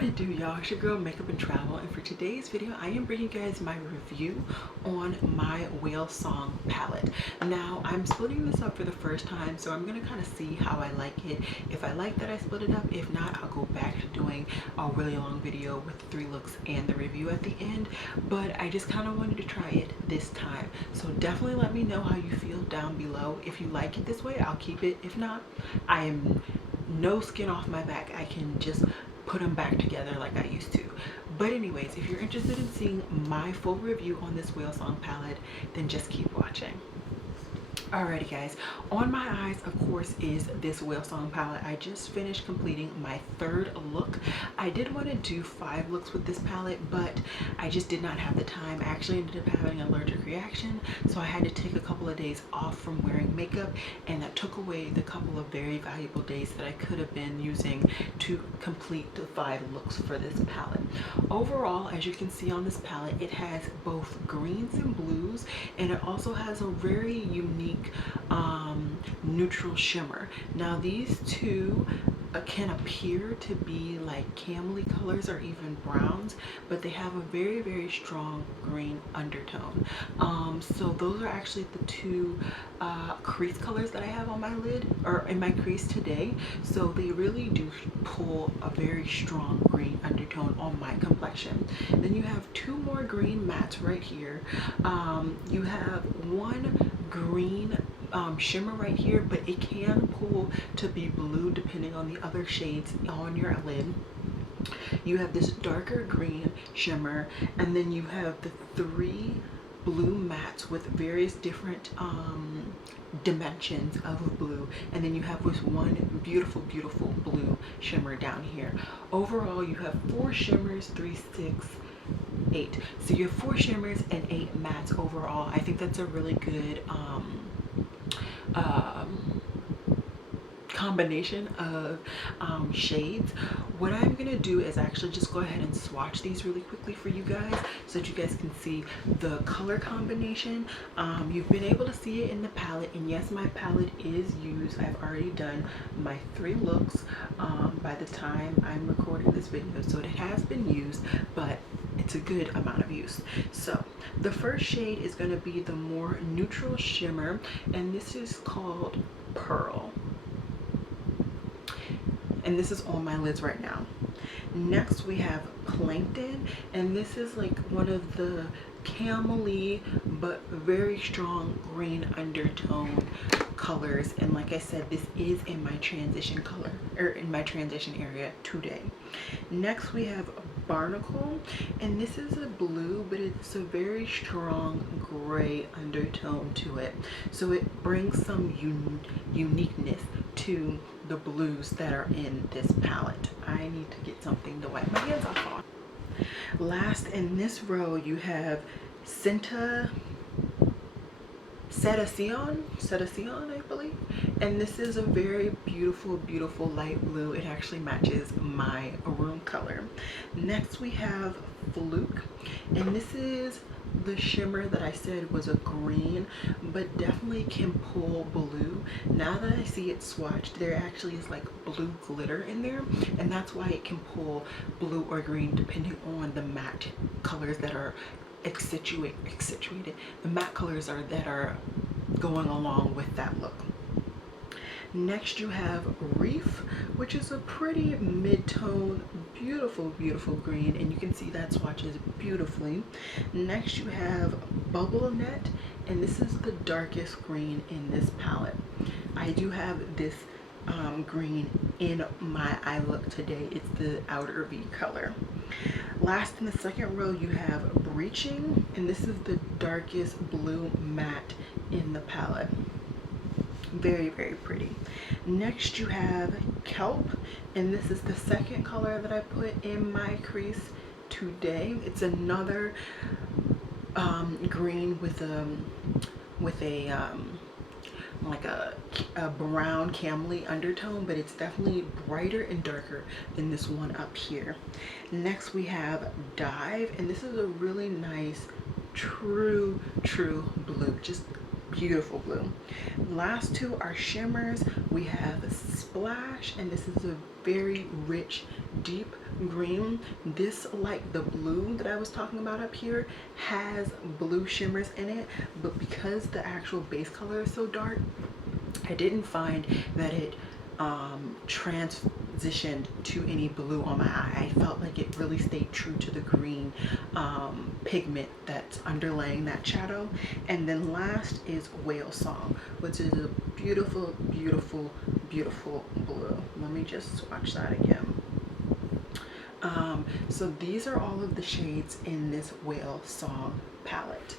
What it do, y'all? It's your girl Makeup and Travel, and for today's video I am bringing you guys my review on my Whalesong palette. Now I'm splitting this up for the first time, so I'm gonna kind of see how I like it. If I like that, I split it up. If not, I'll go back to doing a really long video with the 3 looks and the review at the end. But I just kind of wanted to try it this time, so definitely let me know how you feel down below. If you like it this way, I'll keep it. If not, I am no skin off my back. I can just put them back together like I used to. But anyways, if you're interested in seeing my full review on this Whalesong palette, then just keep watching. Alrighty guys, on my eyes of course is this Whalesong palette. I just finished completing my 3rd look. I did want to do 5 looks with this palette, but I just did not have the time. I actually ended up having an allergic reaction, so I had to take a couple of days off from wearing makeup, and that took away the couple of very valuable days that I could have been using to complete the 5 looks for this palette. Overall, as you can see on this palette, it has both greens and blues, and it also has a very unique neutral shimmer. Now these two can appear to be like camely colors or even browns, but they have a very strong green undertone. So those are actually the 2 crease colors that I have on my lid, or in my crease today. So they really do pull a very strong green undertone on my complexion. Then you have 2 more green mattes right here. You have 1 green shimmer right here, but it can pull to be blue depending on the other shades on your lid. You have this darker green shimmer, and then you have the 3 blue mattes with various different dimensions of blue, and then you have this 1 beautiful blue shimmer down here. Overall you have 4 shimmers, 3, 6, 8. So you have 4 shimmers and 8 mattes overall. I think that's a really good combination of shades. What I'm gonna do is actually just go ahead and swatch these really quickly for you guys so that you guys can see the color combination. You've been able to see it in the palette, and yes, my palette is used. I've already done my 3 looks by the time I'm recording this video, so it has been used, but it's a good amount of use. So the first shade is going to be the more neutral shimmer, and this is called Pearl, and this is on my lids right now. Next we have Plankton, and this is like one of the camely but very strong green undertone colors, and like I said, this is in my transition color, or in my transition area today. Next we have Barnacle, and this is a blue, but it's a very strong gray undertone to it, so it brings some uniqueness to the blues that are in this palette. I need to get something to wipe my hands off on. Last in this row you have Senta Cetaceon, I believe, and this is a very beautiful light blue. It actually matches my room color. Next we have Fluke, and this is the shimmer that I said was a green, but definitely can pull blue. Now that I see it swatched, there actually is like blue glitter in there, and that's why it can pull blue or green depending on the matte colors that are accentuated, the matte colors that are going along with that look. Next you have Reef, which is a pretty mid-tone, beautiful green, and you can see that swatches beautifully. Next you have Bubble Net, and this is the darkest green in this palette. I do have this green in my eye look today. It's the outer V color. Last in the second row you have Breaching, and this is the darkest blue matte in the palette. Very pretty. Next you have Kelp, and this is the 2nd color that I put in my crease today. It's another green with a like a brown camely undertone, but it's definitely brighter and darker than this one up here. Next we have Dive, and this is a really nice true blue, just beautiful blue. Last two are shimmers. We have a Splash, and this is a very rich deep green. This, like the blue that I was talking about up here, has blue shimmers in it, but because the actual base color is so dark, I didn't find that it transitioned to any blue on my eye. I felt like it really stayed true to the green pigment that's underlaying that shadow. And then last is Whalesong, which is a beautiful, beautiful, beautiful blue. Let me just swatch that again. So these are all of the shades in this Whalesong palette.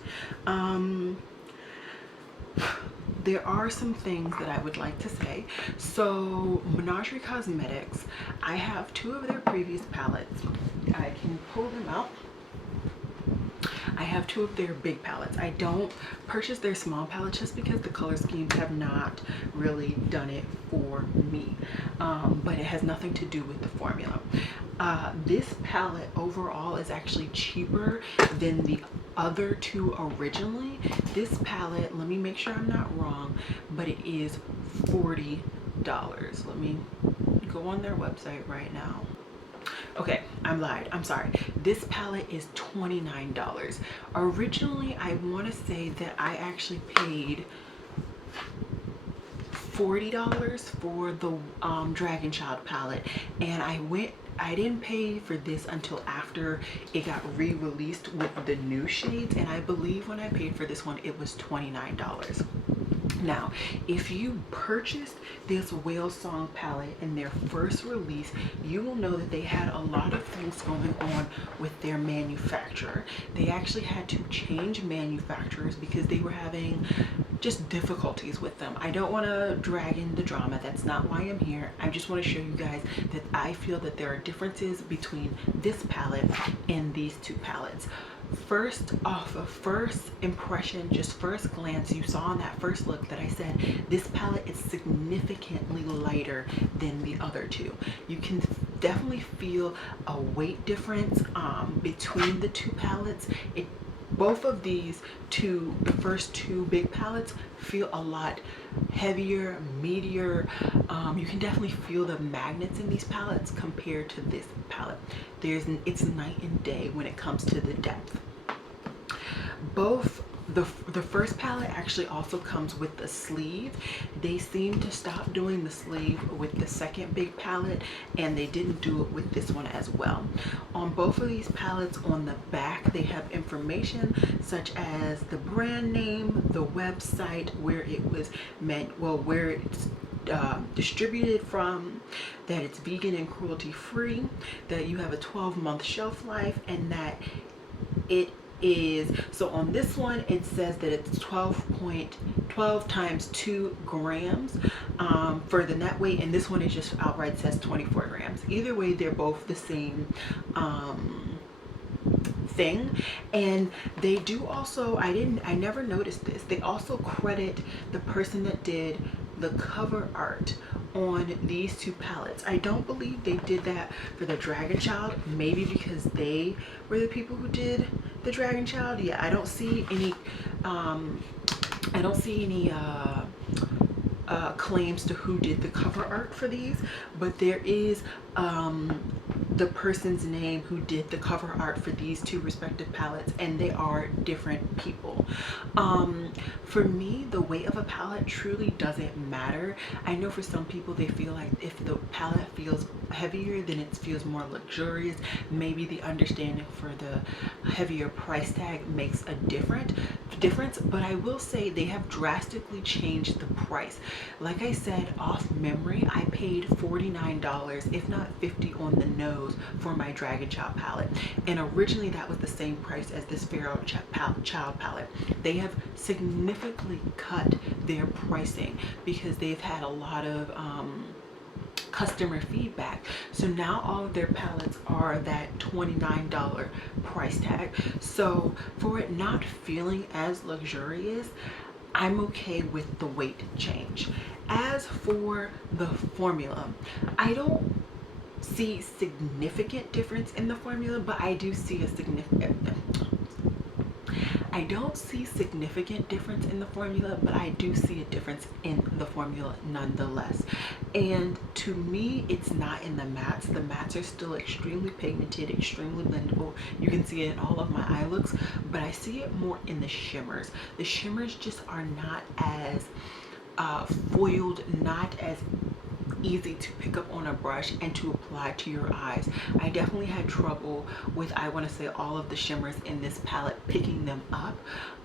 There are some things that I would like to say. So Menagerie Cosmetics, I have two of their previous palettes. I can pull them out. I have two of their big palettes. I don't purchase their small palettes just because the color schemes have not really done it for me, but it has nothing to do with the formula. This palette overall is actually cheaper than the other two originally. This palette, let me make sure I'm not wrong, but it is $40. Let me go on their website right now. Okay, I lied. I'm sorry. This palette is $29. Originally, I want to say that I actually paid $40 for the Dragon Child palette, and I didn't pay for this until after it got re-released with the new shades, and I believe when I paid for this one it was $29. Now, if you purchased this Whalesong palette in their first release, you will know that they had a lot of things going on with their manufacturer. They actually had to change manufacturers because they were having just difficulties with them. I don't want to drag in the drama. That's not why I'm here. I just want to show you guys that I feel that there are differences between this palette and these two palettes. First off, a first impression, just first glance, you saw in that first look that I said this palette is significantly lighter than the other two. You can definitely feel a weight difference between the two palettes. Both of these two, the first two big palettes, feel a lot heavier, meatier. You can definitely feel the magnets in these palettes compared to this palette. It's night and day when it comes to the depth. Both the first palette actually also comes with the sleeve. They seem to stop doing the sleeve with the second big palette, and they didn't do it with this one as well. On both of these palettes, on the back they have information such as the brand name, the website, where it was where it's distributed from, that it's vegan and cruelty free, that you have a 12-month shelf life, and that it is, so on this one it says that it's 12 times 2 grams for the net weight, and this one is just outright says 24 grams. Either way, they're both the same thing. And they do also, I never noticed this, they also credit the person that did the cover art on these two palettes. I don't believe they did that for the Dragon Child, maybe because they were the people who did the Dragon Child. Yeah, I don't see any claims to who did the cover art for these, but there is the person's name who did the cover art for these two respective palettes, and they are different people. For me, the weight of a palette truly doesn't matter. I know for some people they feel like if the palette feels heavier, then it feels more luxurious. Maybe the understanding for the heavier price tag makes a difference, but I will say they have drastically changed the price. Like I said, off memory, I paid $49, if not $50 on the nose, for my Dragon Child palette, and originally that was the same price as this Pharaoh Child palette. They have significantly cut their pricing because they've had a lot of customer feedback. So now all of their palettes are that $29 price tag. So for it not feeling as luxurious, I'm okay with the weight change. As for the formula, I don't see significant difference in the formula, but I do see a significant I don't see significant difference in the formula, but I do see a difference in the formula nonetheless. And to me, it's not in the mattes. The mattes are still extremely pigmented, extremely blendable. You can see it in all of my eye looks, but I see it more in the shimmers. The shimmers just are not as foiled, not as easy to pick up on a brush and to apply to your eyes. I definitely had trouble with, I want to say, all of the shimmers in this palette, picking them up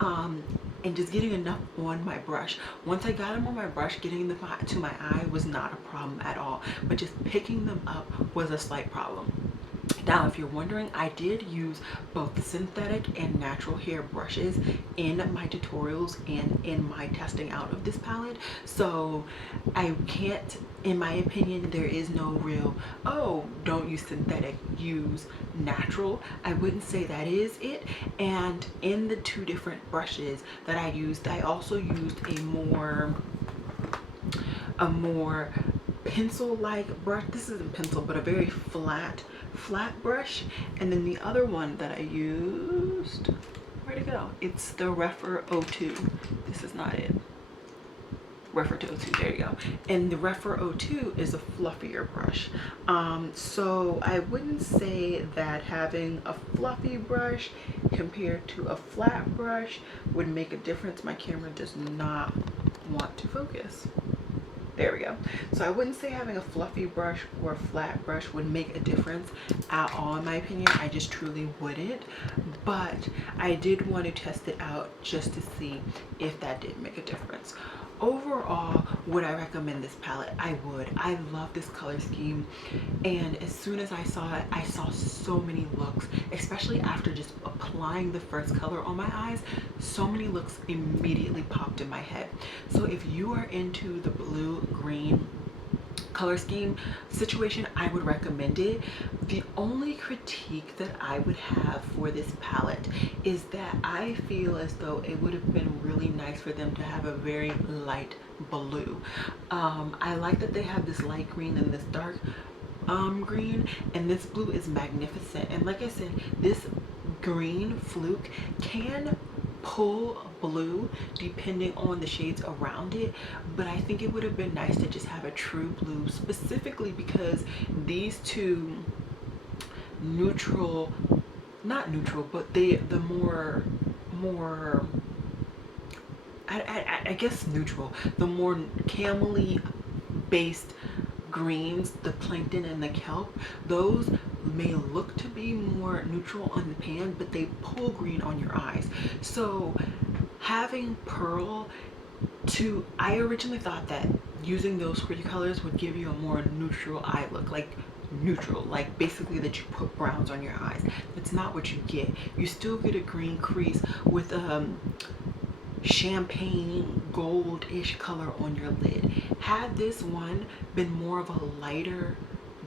and just getting enough on my brush. Once I got them on my brush, getting them to my eye was not a problem at all, but just picking them up was a slight problem. Now, if you're wondering, I did use both synthetic and natural hair brushes in my tutorials and in my testing out of this palette. So I can't, in my opinion, there is no real, oh, don't use synthetic, use natural. I wouldn't say that is it. And in the two different brushes that I used, I also used a more pencil-like brush. This isn't pencil, but a very flat brush. And then the other one that I used, where'd it go? It's the Refer 02. This is not it. Refer to 02, there you go. And the Refer 02 is a fluffier brush. So I wouldn't say that having a fluffy brush compared to a flat brush would make a difference. My camera does not want to focus. There we go. So I wouldn't say having a fluffy brush or a flat brush would make a difference at all, in my opinion. I just truly wouldn't. But I did want to test it out just to see if that did make a difference. Overall, would I recommend this palette? I would. I love this color scheme, and as soon as I saw it, I saw so many looks, especially after just applying the first color on my eyes. So many looks immediately popped in my head. So if you are into the blue green color scheme situation, I would recommend it. The only critique that I would have for this palette is that I feel as though it would have been really nice for them to have a very light blue. I like that they have this light green and this dark green, and this blue is magnificent. And like I said, this green fluke can pull blue depending on the shades around it, but I think it would have been nice to just have a true blue, specifically because these two neutral, not neutral, but the more I guess neutral, the more camely based greens, the plankton and the kelp, those may look to be more neutral on the pan, but they pull green on your eyes. So having pearl I originally thought that using those pretty colors would give you a more neutral eye look, like neutral, like basically that you put browns on your eyes. That's not what you get. You still get a green crease with champagne gold-ish color on your lid. Had this one been more of a lighter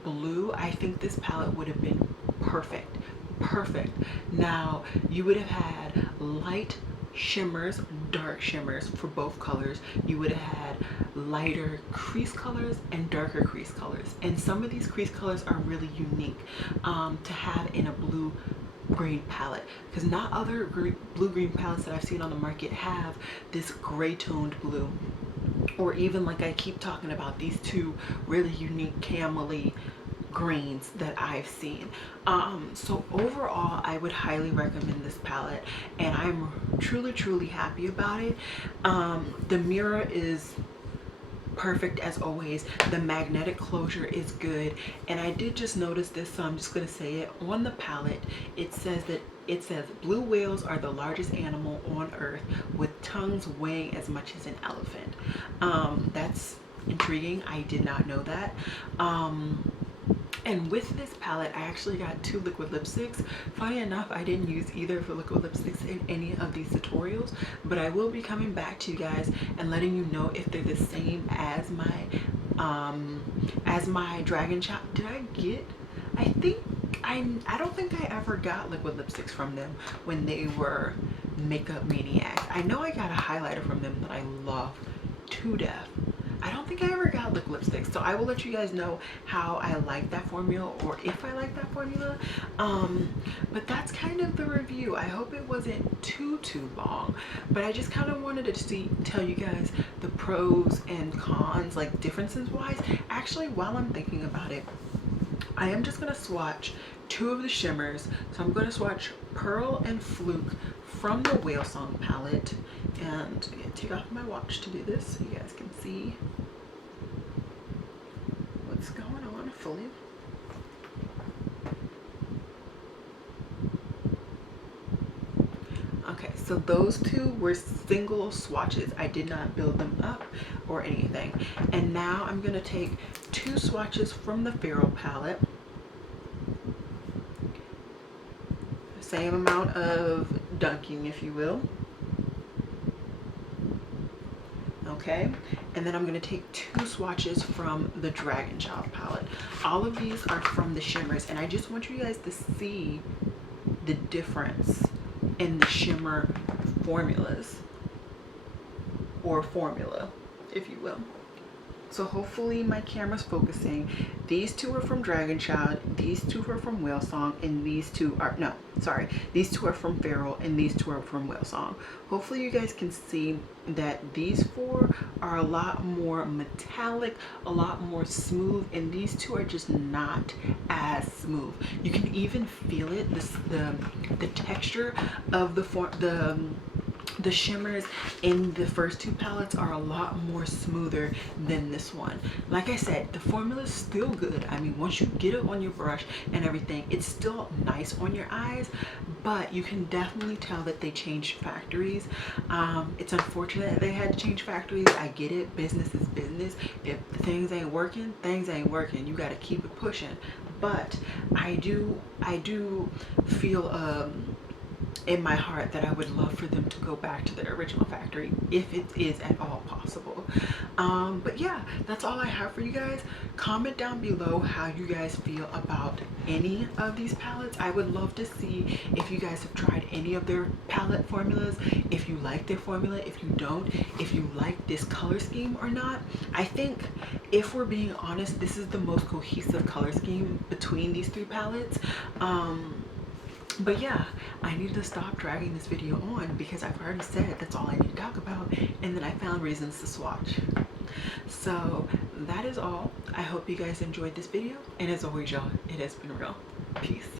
blue, I think this palette would have been perfect. Now you would have had light shimmers, dark shimmers for both colors. You would have had lighter crease colors and darker crease colors, and some of these crease colors are really unique to have in a blue green palette, because not other blue green palettes that I've seen on the market have this gray toned blue, or even, like I keep talking about, these two really unique camely greens that I've seen. So overall, I would highly recommend this palette, and I'm truly happy about it. The mirror is perfect as always. The magnetic closure is good, and I did just notice this, so I'm just going to say it. On the palette, it says blue whales are the largest animal on earth, with tongues weighing as much as an elephant. That's intriguing. I did not know that. And with this palette, I actually got 2 liquid lipsticks. Funny enough, I didn't use either of the liquid lipsticks in any of these tutorials, but I will be coming back to you guys and letting you know if they're the same as my Dragon Chop. Did I get, I don't think I ever got liquid lipsticks from them when they were Makeup Maniacs. I know I got a highlighter from them that I love to death. I don't think I ever got liquid lipsticks. So I will let you guys know how I like that formula, or if I like that formula. But that's kind of the review. I hope it wasn't too long, but I just kind of wanted to tell you guys the pros and cons, like differences wise. Actually, while I'm thinking about it, I am just going to swatch two of the shimmers. So I'm going to swatch Pearl and Fluke from the Whalesong palette, and I'm going to take off my watch to do this so you guys can see what's going on fully. Okay, so those two were single swatches. I did not build them up or anything. And now I'm going to take two swatches from the Feral palette. Same amount of dunking, if you will. Okay, and then I'm going to take two swatches from the Dragon Child palette. All of these are from the shimmers, and I just want you guys to see the difference in the shimmer formulas, or formula, if you will. So hopefully my camera's focusing. These two are from Dragon Child, these two are from Whalesong, and these two are, no, sorry, these two are from Feral, and these two are from Whalesong. Hopefully you guys can see that these four are a lot more metallic, a lot more smooth, and these two are just not as smooth. You can even feel it, the texture of the shimmers in the first two palettes are a lot more smoother than this one. Like I said, the formula is still good. I mean, once you get it on your brush and everything, it's still nice on your eyes, but you can definitely tell that they changed factories. It's unfortunate that they had to change factories. I get it. Business is business. If things ain't working, things ain't working. You got to keep it pushing. But I do feel in my heart that I would love for them to go back to their original factory if it is at all possible. But yeah, that's all I have for you guys. Comment down below how you guys feel about any of these palettes. I would love to see if you guys have tried any of their palette formulas, if you like their formula, if you don't, if you like this color scheme or not. I think, if we're being honest, this is the most cohesive color scheme between these three palettes. But yeah, I need to stop dragging this video on because I've already said that's all I need to talk about, and then I found reasons to swatch. So that is all. I hope you guys enjoyed this video, and as always, y'all, it has been real. Peace.